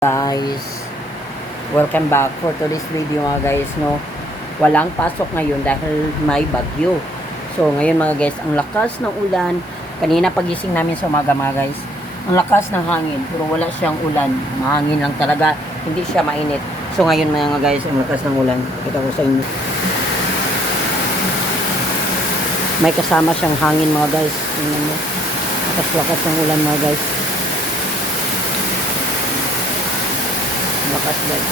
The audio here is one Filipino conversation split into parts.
Guys, welcome back for today's video mga guys, no. Walang pasok ngayon dahil may bagyo. So ngayon mga guys, ang lakas ng ulan. Kanina pagising namin sa umaga mga guys, ang lakas ng hangin, pero wala siyang ulan. Mahangin lang talaga, hindi siya mainit. So ngayon mga guys, ang lakas ng ulan. Kita ko sa inyo, may kasama siyang hangin mga guys. Tingnan mo, lakas ng ulan mga guys. Lakas guys.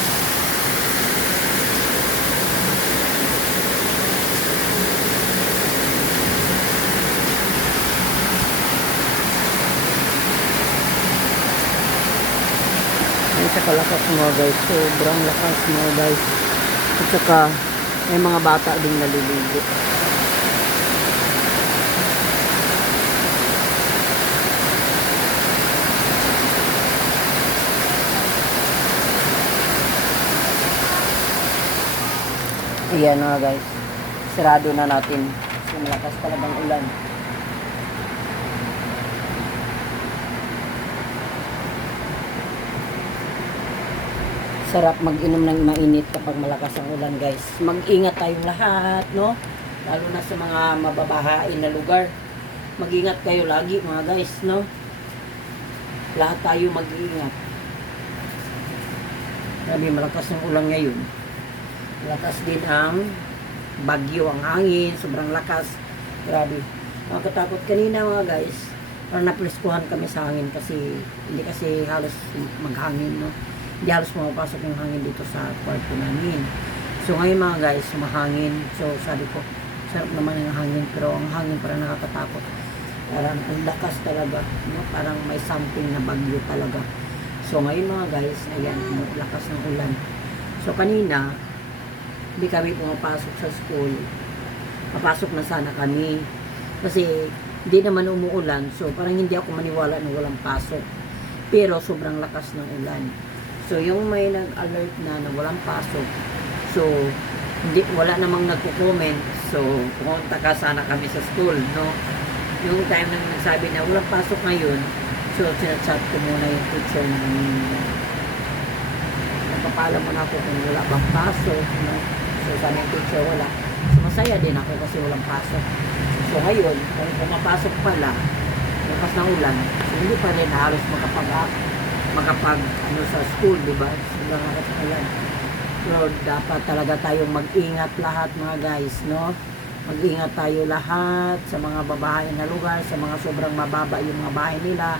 Ay, sa kalakas mga guys. Sobrang lakas mga guys. At saka may mga bata din naliligo. Ayan mga guys, sarado na natin kasi malakas talagang ulan. Sarap mag-inom ng mainit kapag malakas ang ulan guys. Mag-ingat tayong lahat, no? Lalo na sa mga mababahain na lugar. Mag-ingat kayo lagi mga guys, no? Lahat tayo mag-iingat. Grabe, malakas ang ulan ngayon. Lakas din ang bagyo, ang hangin, sobrang lakas. Grabe. Nakakatakot kanina mga guys. Parang napuliskuhan kami sa hangin kasi hindi kasi halos maghangin, no? Hindi halos pumapasok yung hangin dito sa kwarto namin. So ngayon mga guys, mahangin. So sabi ko, sarap naman yung hangin, pero ang hangin parang nakakatakot. Parang ang lakas talaga, no? Parang may something na bagyo talaga. So ngayon mga guys, ayan, lakas ng ulan. So kanina, hindi kami pumapasok sa school. Papasok na sana kami. Kasi hindi naman umuulan. So parang hindi ako maniwala na walang pasok. Pero sobrang lakas ng ulan. So yung may nag-alert na walang pasok. So wala namang nagko-comment. So pumunta ka sana kami sa school, no? Yung time na nagsabi na walang pasok ngayon. So sinachat ko muna yung teacher namin. Napapala mo na ako kung wala bang pasok, no? So sabi ng teacher, wala. So masaya din ako kasi walang pasok. So ngayon, kung pumapasok pala, lakas ng ulan, so hindi pa rin halos makapag sa school, di ba? Sobrang lakas ng ulan. So dapat talaga tayong mag-ingat lahat mga guys, no? Mag-ingat tayo lahat sa mga babahain na lugar, sa mga sobrang mababa yung mga bahay nila.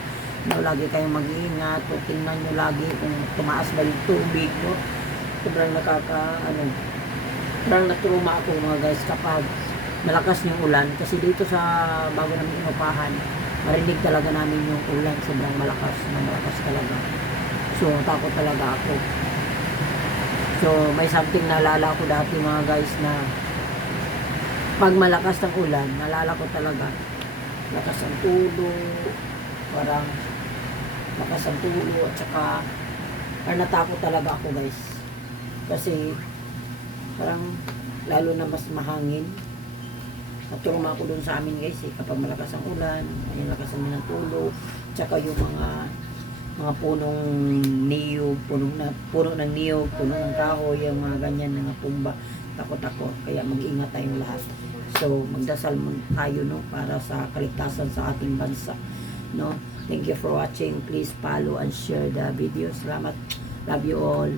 No, lagi kayong mag-iingat. O tingnan nyo lagi kung tumaas ba yung tubig, no? Sobrang parang natruma ako mga guys kapag malakas yung ulan kasi dito sa bago namin inupahan, marinig talaga namin yung ulan, sobrang malakas talaga. So takot talaga ako. So may something naalala ko dati mga guys na pag malakas ng ulan, naalala ko talaga lakas ang tulo, parang lakas ang tulo at saka parang natakot talaga ako guys kasi parang lalo na mas mahangin. Natruma ako dun sa amin guys kapag malakas ang ulan, ayun, lakas namin ng tulo, tsaka yung mga punong niyog, puno ng niyog, puno ng kahoy, yung mga ganyan na pumba, takot-takot. Kaya mag-ingat tayong lahat. So magdasal tayo, no, para sa kaligtasan sa ating bansa, no. Thank you for watching. Please follow and share the video. Salamat. Love you all.